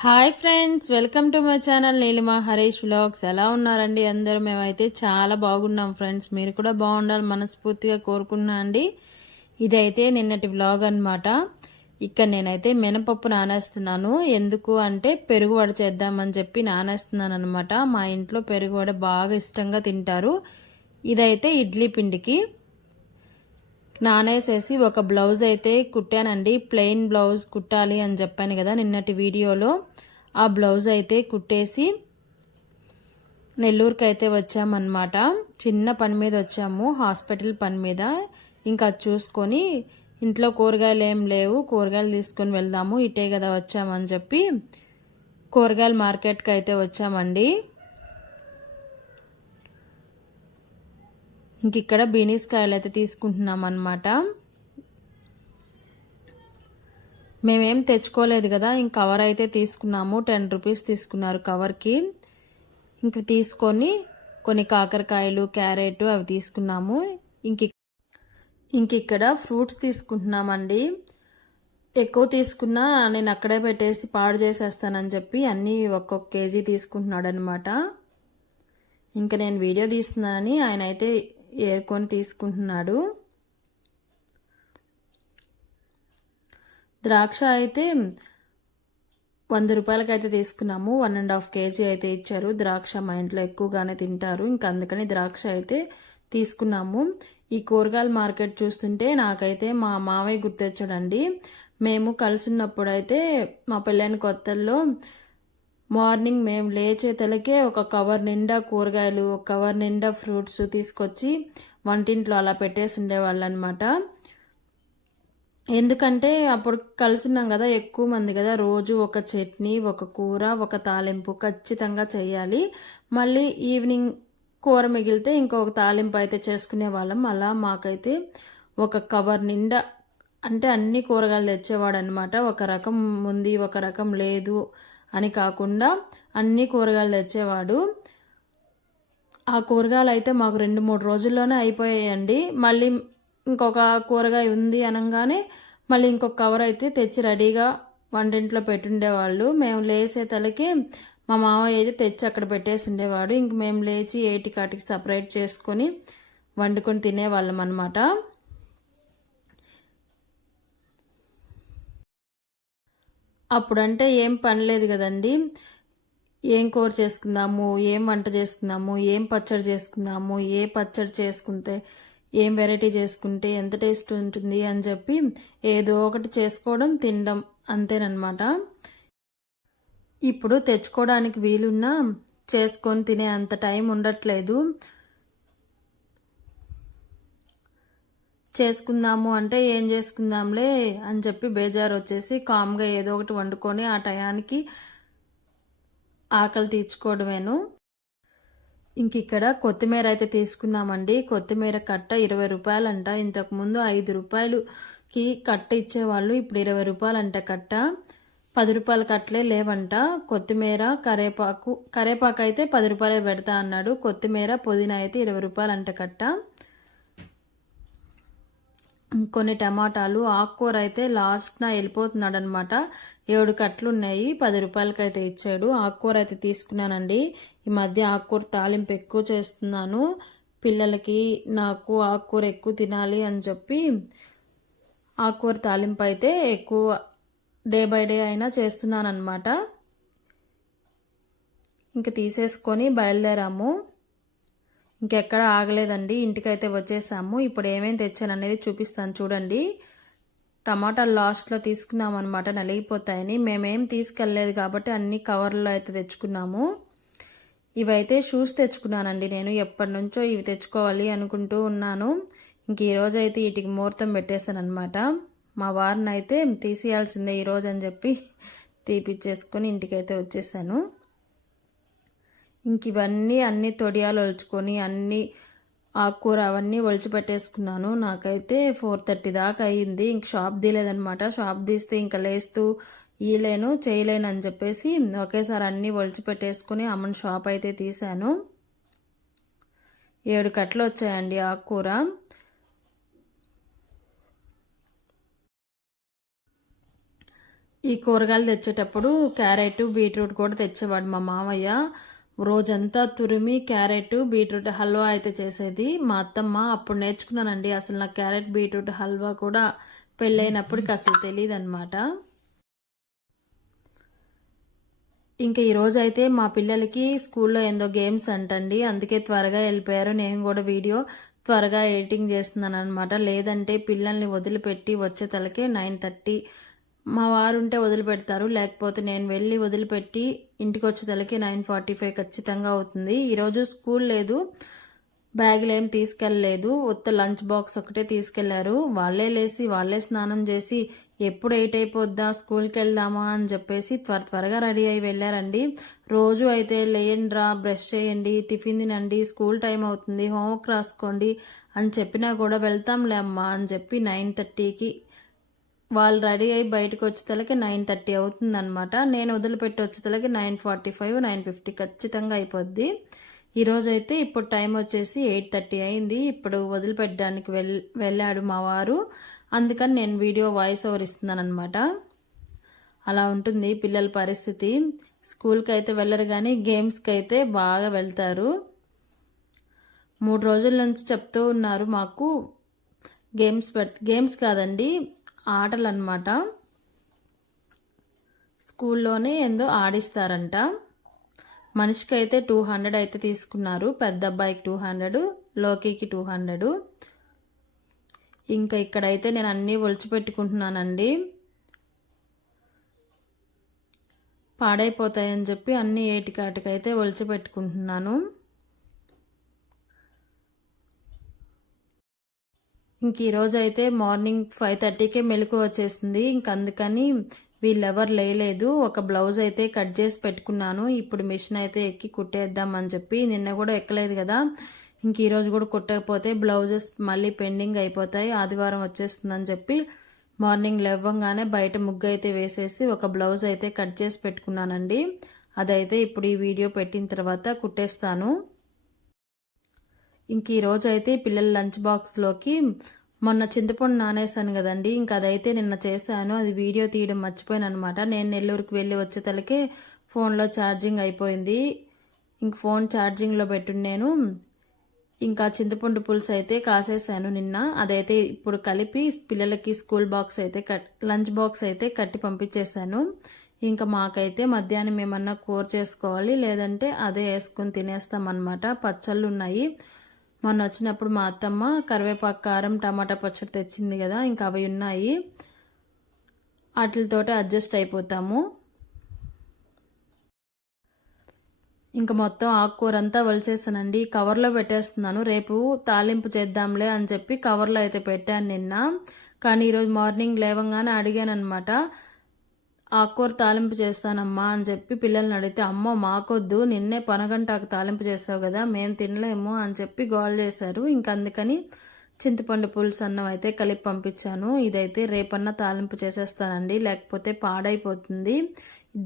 Hi friends, welcome to my channel Neelima Harish vlogs. ఎలా ఉన్నారండి అందరూ? మేమైతే చాలా బాగున్నాం ఫ్రెండ్స్. మీరు కూడా బాగుండాలి మనస్ఫూర్తిగా కోరుకున్నా అండి. ఇదైతే నిన్నటి వ్లాగ్ అనమాట. ఇక్కడ నేనైతే మినపప్పు నానేస్తున్నాను. ఎందుకు అంటే పెరుగు వడ చేద్దామని చెప్పి నానేస్తున్నాను అనమాట. మా ఇంట్లో పెరుగు వడ బాగా ఇష్టంగా తింటారు. ఇదైతే ఇడ్లీ పిండికి నానేసేసి ఒక బ్లౌజ్ అయితే కుట్టానండి. ప్లెయిన్ బ్లౌజ్ కుట్టాలి అని చెప్పాను కదా నిన్నటి వీడియోలో. ఆ బ్లౌజ్ అయితే కుట్టేసి నెల్లూరుకి అయితే వచ్చామన్నమాట. చిన్న పని మీద వచ్చాము, హాస్పిటల్ పని మీద. ఇంకా చూసుకొని ఇంట్లో కూరగాయలు ఏం లేవు, కూరగాయలు తీసుకొని వెళ్దాము, ఇటే కదా వచ్చామని చెప్పి కూరగాయల మార్కెట్కి అయితే వచ్చామండి. ఇంక ఇక్కడ బీనీస్ కాయలు అయితే తీసుకుంటున్నాం అన్నమాట. మేమేం తెచ్చుకోలేదు కదా, ఇంక కవర్ అయితే తీసుకున్నాము. 10 రూపీస్ తీసుకున్నారు కవర్కి. ఇంక తీసుకొని కొన్ని కాకరకాయలు, క్యారెట్ అవి తీసుకున్నాము. ఇంక ఇక్కడ ఫ్రూట్స్ తీసుకుంటున్నామండి. ఎక్కువ తీసుకున్నా నేను అక్కడే పెట్టేసి పాడు చేసేస్తానని చెప్పి అన్నీ ఒక్కొక్క కేజీ తీసుకుంటున్నాడు అనమాట. ఇంకా నేను వీడియో తీస్తున్నానని ఆయన అయితే ఏరుకొని తీసుకుంటున్నాడు. ద్రాక్ష అయితే 100 రూపాయలకి అయితే తీసుకున్నాము. 1.5 కేజీ అయితే ఇచ్చారు. ద్రాక్ష మా ఇంట్లో ఎక్కువగానే తింటారు, ఇంకా అందుకని ద్రాక్ష అయితే తీసుకున్నాము. ఈ కూరగాయల మార్కెట్ చూస్తుంటే నాకైతే మా మావయ్య గుర్తొచ్చాడండి. మేము కలిసి ఉన్నప్పుడు అయితే మా పెళ్ళైన కొత్తల్లో మార్నింగ్ మేము లేచే తలకే ఒక కవర్ నిండా కూరగాయలు, ఒక కవర్ నిండా ఫ్రూట్స్ తీసుకొచ్చి వంటింట్లో అలా పెట్టేసి ఉండేవాళ్ళు అనమాట. ఎందుకంటే అప్పుడు కలిసి ఉన్నాం కదా, ఎక్కువ మంది కదా, రోజు ఒక చట్నీ, ఒక కూర, ఒక తాలింపు ఖచ్చితంగా చేయాలి. మళ్ళీ ఈవినింగ్ కూర మిగిలితే ఇంకొక తాలింపు అయితే చేసుకునే వాళ్ళం. అలా మాకైతే ఒక కవర్ నిండా, అంటే అన్ని కూరగాయలు తెచ్చేవాడు అనమాట. ఒక రకం ఉంది, ఒక రకం లేదు అని కాకుండా అన్ని కూరగాయలు తెచ్చేవాడు. ఆ కూరగాయలు అయితే మాకు 2-3 రోజుల్లోనే అయిపోయాయండి. మళ్ళీ ఇంకొక కూరగాయ ఉంది అనగానే మళ్ళీ ఇంకొక కవర్ అయితే తెచ్చి రెడీగా వంటింట్లో పెట్టుండేవాళ్ళు. మేము లేసే తలకి మా మామయ్య అయితే తెచ్చి అక్కడ పెట్టేసి ఉండేవాడు. ఇంక మేము లేచి 8 కాటికి సపరేట్ చేసుకొని వండుకొని తినేవాళ్ళం అనమాట. అప్పుడంటే ఏం పని లేదు కదండి. ఏం కూర చేసుకుందాము, ఏం వంట చేసుకుందాము, ఏం పచ్చడి చేసుకుందాము, ఏ పచ్చడి చేసుకుంటే ఏం వెరైటీ చేసుకుంటే ఎంత టేస్ట్ ఉంటుంది అని చెప్పి ఏదో ఒకటి చేసుకోవడం, తినడం, అంతేనమాట. ఇప్పుడు తెచ్చుకోవడానికి వీలున్నా చేసుకొని తినే అంత టైం ఉండట్లేదు. చేసుకుందాము అంటే ఏం చేసుకుందాంలే అని చెప్పి బేజారు వచ్చేసి కామ్గా ఏదో ఒకటి వండుకొని ఆ టయానికి ఆకలి తీర్చుకోవడమేను. ఇంక ఇక్కడ కొత్తిమీర అయితే తీసుకున్నామండి. కొత్తిమీర కట్ట 20 రూపాయలంట. ఇంతకుముందు 5 రూపాయలుకి కట్ట ఇచ్చేవాళ్ళు, ఇప్పుడు 20 రూపాయలంట కట్ట. 10 రూపాయల కట్టలే లేవంట. కొత్తిమీర, కరేపాకు అయితే 10 రూపాయలే పెడతా అన్నాడు. కొత్తిమీర, పుదీనా అయితే 20 రూపాయలంట కట్ట. కొన్ని టమాటాలు, ఆకుకూర అయితే లాస్ట్న వెళ్ళిపోతున్నాడు అనమాట. 7 కట్టలు ఉన్నాయి, 10 రూపాయలకైతే ఇచ్చాడు. ఆకుకూర అయితే తీసుకున్నానండి. ఈ మధ్య ఆకుకూర తాలింపు ఎక్కువ చేస్తున్నాను. పిల్లలకి నాకు ఆకుకూర ఎక్కువ తినాలి అని చెప్పి ఆకుకూర తాలింపు అయితే ఎక్కువ డే బై డే అయినా చేస్తున్నాను అనమాట. ఇంక తీసేసుకొని బయలుదేరాము. ఇంకెక్కడ ఆగలేదండి, ఇంటికైతే వచ్చేసాము. ఇప్పుడు ఏమేమి తెచ్చాను అనేది చూపిస్తాను చూడండి. టమాటాలు లాస్ట్లో తీసుకున్నాం అనమాట, నలిగిపోతాయని. మేమేం తీసుకెళ్ళలేదు కాబట్టి అన్ని కవర్లో అయితే తెచ్చుకున్నాము. ఇవైతే షూస్ తెచ్చుకున్నానండి. నేను ఎప్పటి నుంచో ఇవి తెచ్చుకోవాలి అనుకుంటూ ఉన్నాను. ఇంక ఈరోజు అయితే వీటికి ముహూర్తం పెట్టేశాను అనమాట. మా వారిని అయితే తీసేయాల్సిందే ఈరోజు అని చెప్పి తీపిచ్చేసుకొని ఇంటికైతే వచ్చేసాను. ఇంక ఇవన్నీ అన్ని తొడియాలు ఒలుచుకొని అన్నీ ఆకుకూర అవన్నీ ఒలిచిపెట్టేసుకున్నాను. నాకైతే 4:30 దాకా అయ్యింది. ఇంక షాప్ తీయలేదనమాట. షాప్ తీస్తే ఇంకా లేస్తూ చేయలేను అని చెప్పేసి ఒకేసారి అన్నీ ఒలిచిపెట్టేసుకుని అమ్మని షాప్ అయితే తీశాను. 7 కట్టలు వచ్చాయండి ఆకుకూర. ఈ కూరగాయలు తెచ్చేటప్పుడు క్యారెట్ బీట్రూట్ కూడా తెచ్చేవాడు మా మామయ్య. రోజంతా తురిమి క్యారెట్ బీట్రూట్ హల్వా అయితే చేసేది మా అత్తమ్మ. అప్పుడు నేర్చుకున్నానండి. అసలు నాకు క్యారెట్ బీట్రూట్ హల్వా కూడా పెళ్ళైనప్పటికి అసలు తెలియదు అనమాట. ఇంకా ఈరోజు అయితే మా పిల్లలకి స్కూల్లో ఏందో గేమ్స్ అంటండి, అందుకే త్వరగా వెళ్ళిపోయారు. నేను కూడా వీడియో త్వరగా ఎడిటింగ్ చేస్తున్నాను అనమాట. లేదంటే పిల్లల్ని వదిలిపెట్టి వచ్చే తలకే 9:30. మా వారు ఉంటే వదిలిపెడతారు, లేకపోతే నేను వెళ్ళి వదిలిపెట్టి ఇంటికి వచ్చే తలకి 9:45 ఖచ్చితంగా అవుతుంది. ఈరోజు స్కూల్ లేదు, బ్యాగులు ఏం తీసుకెళ్ళలేదు, ఉత్త లంచ్ బాక్స్ ఒకటే తీసుకెళ్లారు. వాళ్ళే లేసి వాళ్ళే స్నానం చేసి ఎప్పుడు 8 అయిపోద్దా స్కూల్కి వెళ్దామా అని చెప్పేసి త్వరగా రెడీ అయి వెళ్ళారండి. రోజు అయితే లేయండిరా, బ్రష్ చేయండి, టిఫిన్ తినండి, స్కూల్ టైం అవుతుంది, హోంవర్క్ రాసుకోండి అని చెప్పినా కూడా వెళ్తాంలే అమ్మా అని చెప్పి 9:30కి వాళ్ళు రెడీ అయ్యి బయటకు వచ్చేతలకి 9:30 అవుతుందన్నమాట. నేను వదిలిపెట్టి వచ్చేతలకి 9:45 9:50 ఖచ్చితంగా అయిపోద్ది. ఈరోజు అయితే ఇప్పుడు టైం వచ్చేసి 8:30 అయింది. ఇప్పుడు వదిలిపెట్టడానికి వెళ్ళాడు మా వారు. అందుకని నేను వీడియో వాయిస్ ఓవర్ ఇస్తున్నాను అనమాట. అలా ఉంటుంది పిల్లల పరిస్థితి. స్కూల్కి అయితే వెళ్ళరు కానీ గేమ్స్కి అయితే బాగా వెళ్తారు. 3 రోజుల నుంచి చెప్తూ ఉన్నారు మాకు గేమ్స్ కాదండి, ఆటలు అన్నమాట. స్కూల్లోనే ఏందో ఆడిస్తారంట. మనిషికి అయితే 200 అయితే తీసుకున్నారు. పెద్ద అబ్బాయికి 200, లోకికి 200. ఇంకా ఇక్కడైతే నేను అన్నీ ఒలిచిపెట్టుకుంటున్నానండి, పాడైపోతాయని చెప్పి అన్నీ ఏటికాటికైతే ఒలిచిపెట్టుకుంటున్నాను. ఇంక ఈరోజు అయితే మార్నింగ్ 5:30కే మెలకు వచ్చేసింది. ఇంక అందుకని వీళ్ళెవరు లేలేదు. ఒక బ్లౌజ్ అయితే కట్ చేసి పెట్టుకున్నాను. ఇప్పుడు మిషన్ అయితే ఎక్కి కుట్టేద్దామని చెప్పి, నిన్న కూడా ఎక్కలేదు కదా, ఇంక ఈరోజు కూడా కుట్టకపోతే బ్లౌజెస్ మళ్ళీ పెండింగ్ అయిపోతాయి, ఆదివారం వచ్చేస్తుందని చెప్పి మార్నింగ్ లేవగానే బయట ముగ్గు అయితే వేసేసి ఒక బ్లౌజ్ అయితే కట్ చేసి పెట్టుకున్నానండి. అదైతే ఇప్పుడు ఈ వీడియో పెట్టిన తర్వాత కుట్టేస్తాను. ఇంక ఈరోజు అయితే పిల్లల లంచ్ బాక్స్లోకి మొన్న చింతపండు నానేసాను కదండి, ఇంక అదైతే నిన్న చేశాను. అది వీడియో తీయడం మర్చిపోయాను అనమాట. నేను నెల్లూరుకి వెళ్ళి వచ్చేతలకే ఫోన్లో ఛార్జింగ్ అయిపోయింది. ఇంక ఫోన్ ఛార్జింగ్లో పెట్టున్నాను. ఇంకా చింతపండు పులుసు అయితే కాసేసాను నిన్న. అదైతే ఇప్పుడు కలిపి పిల్లలకి స్కూల్ బాక్స్ అయితే లంచ్ బాక్స్ అయితే కట్టి పంపించేశాను. ఇంకా మాకైతే మధ్యాహ్నం ఏమన్నా కూర చేసుకోవాలి, లేదంటే అదే వేసుకొని తినేస్తామన్నమాట. పచ్చళ్ళు ఉన్నాయి. మొన్న వచ్చినప్పుడు మా అత్తమ్మ కరివేపాకు కారం టమాటా పచ్చడి తెచ్చింది కదా, ఇంకా అవి ఉన్నాయి, వాటితోటి అడ్జస్ట్ అయిపోతాము. ఇంకా మొత్తం ఆకుకూర అంతా వలిసేసానండి, కవర్లో పెట్టేస్తున్నాను. రేపు తాలింపు చేద్దాంలే అని చెప్పి కవర్లో అయితే పెట్టాను నిన్న. కానీ ఈరోజు మార్నింగ్ లేవగానే అడిగాను అనమాట, ఆకుకూర తాలింపు చేస్తానమ్మా అని చెప్పి పిల్లల్ని అడిగితే, అమ్మో మాకొద్దు, నిన్నే పనగంటాకు తాలింపు చేసావు కదా, మేము తినలేము అని చెప్పి గోల్ చేశారు. ఇంక అందుకని చింతపండు పులుసు అన్నం అయితే కలిపి పంపించాను. ఇదైతే రేపన్నా తాలింపు చేసేస్తానండి, లేకపోతే పాడైపోతుంది.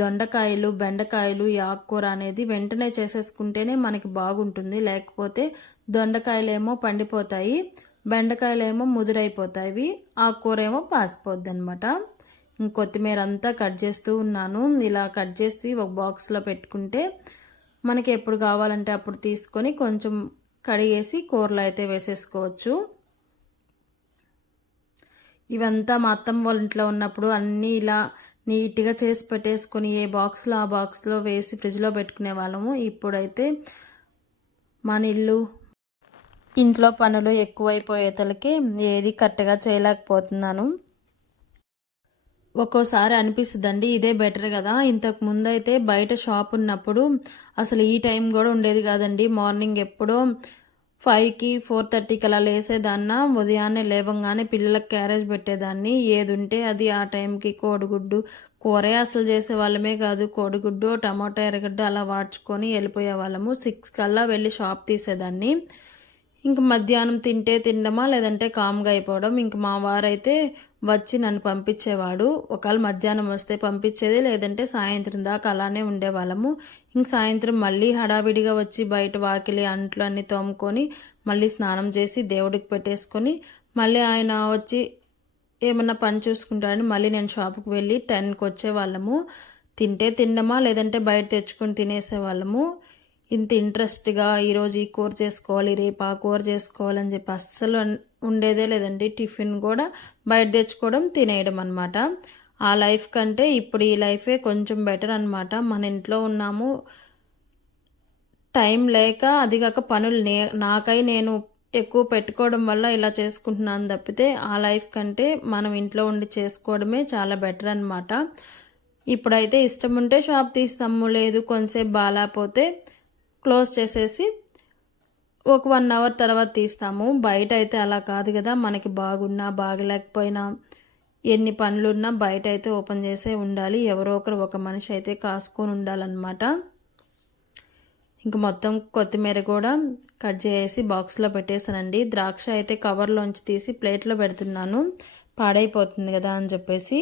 దొండకాయలు బెండకాయలు ఈ ఆకుకూర అనేది వెంటనే చేసేసుకుంటేనే మనకి బాగుంటుంది, లేకపోతే దొండకాయలేమో పండిపోతాయి, బెండకాయలేమో ముదురైపోతాయి, ఆకుకూర ఏమో పాసిపోద్ది అనమాట. కొత్తిమీర అంతా కట్ చేస్తూ ఉన్నాను. ఇలా కట్ చేసి ఒక బాక్స్లో పెట్టుకుంటే మనకి ఎప్పుడు కావాలంటే అప్పుడు తీసుకొని కొంచెం కడిగేసి కూరలో అయితే వేసేసుకోవచ్చు. ఇవంతా మా అత్తమ్మ వాళ్ళ ఇంట్లో ఉన్నప్పుడు అన్నీ ఇలా నీట్గా చేసి పెట్టేసుకొని ఏ బాక్స్లో ఆ బాక్స్లో వేసి ఫ్రిడ్జ్లో పెట్టుకునే వాళ్ళము. ఇప్పుడైతే మన ఇంట్లో పనులు ఎక్కువైపోయేతలకి ఏది కరెక్ట్గా చేయలేకపోతున్నాను. ఒక్కోసారి అనిపిస్తుందండి ఇదే బెటర్ కదా, ఇంతకు ముందు అయితే బయట షాప్ ఉన్నప్పుడు అసలు ఈ టైం కూడా ఉండేది కాదండి. మార్నింగ్ ఎప్పుడో 5కి 4:30కి అలా లేసేదాన్న. ఉదయాన్నే లేవంగానే పిల్లలకు క్యారేజ్ పెట్టేదాన్ని. ఏది ఉంటే అది ఆ టైంకి కోడిగుడ్డు కూరే అసలు చేసే వాళ్ళమే కాదు, కోడిగుడ్డు టమాటా ఎర్రగడ్డ అలా వాడ్చుకొని వెళ్ళిపోయే వాళ్ళము. 6 కల్లా వెళ్ళి షాప్ తీసేదాన్ని. ఇంక మధ్యాహ్నం తినడమా లేదంటే కామ్గా అయిపోవడం. ఇంక మా వారైతే వచ్చి నన్ను పంపించేవాడు. ఒకవేళ మధ్యాహ్నం వస్తే పంపించేది, లేదంటే సాయంత్రం దాకా అలానే ఉండేవాళ్ళము. ఇంక సాయంత్రం మళ్ళీ హడావిడిగా వచ్చి బయట వాకిలి అంట్లు అన్నీ తోముకొని మళ్ళీ స్నానం చేసి దేవుడికి పెట్టేసుకొని మళ్ళీ ఆయన వచ్చి ఏమన్నా పని చూసుకుంటారని మళ్ళీ నేను షాప్కి వెళ్ళి 10కి వచ్చేవాళ్ళము. తింటే తినడమా లేదంటే బయట తెచ్చుకొని తినేసేవాళ్ళము. ఇంత ఇంట్రెస్ట్గా ఈరోజు ఈ కూర చేసుకోవాలి, రేపు ఆ కూర చేసుకోవాలని చెప్పి అస్సలు ఉండేదే లేదండి. టిఫిన్ కూడా బయట తెచ్చుకోవడం తినేయడం అనమాట. ఆ లైఫ్ కంటే ఇప్పుడు ఈ లైఫే కొంచెం బెటర్ అనమాట. మన ఇంట్లో ఉన్నాము, టైం లేక అది కాక పనులు నాకై నేను ఎక్కువ పెట్టుకోవడం వల్ల ఇలా చేసుకుంటున్నాను తప్పితే ఆ లైఫ్ కంటే మనం ఇంట్లో ఉండి చేసుకోవడమే చాలా బెటర్ అనమాట. ఇప్పుడైతే ఇష్టం ఉంటే షాప్ తీస్తాము, లేదు కొంతసేపు బాగాలేకపోతే క్లోజ్ చేసేసి ఒక 1 అవర్ తర్వాత తీస్తాము. బయట అయితే అలా కాదు కదా, మనకి బాగున్నా బాగలేకపోయినా ఎన్ని పనులున్నా బయట అయితే ఓపెన్ చేసే ఉండాలి. ఎవరో ఒకరు ఒక మనిషి అయితే కాసుకొని ఉండాలన్నమాట. ఇంక మొత్తం కొత్తిమీర కూడా కట్ చేసి బాక్స్లో పెట్టేసానండి. ద్రాక్ష అయితే కవర్లోంచి తీసి ప్లేట్లో పెడుతున్నాను, పాడైపోతుంది కదా అని చెప్పేసి.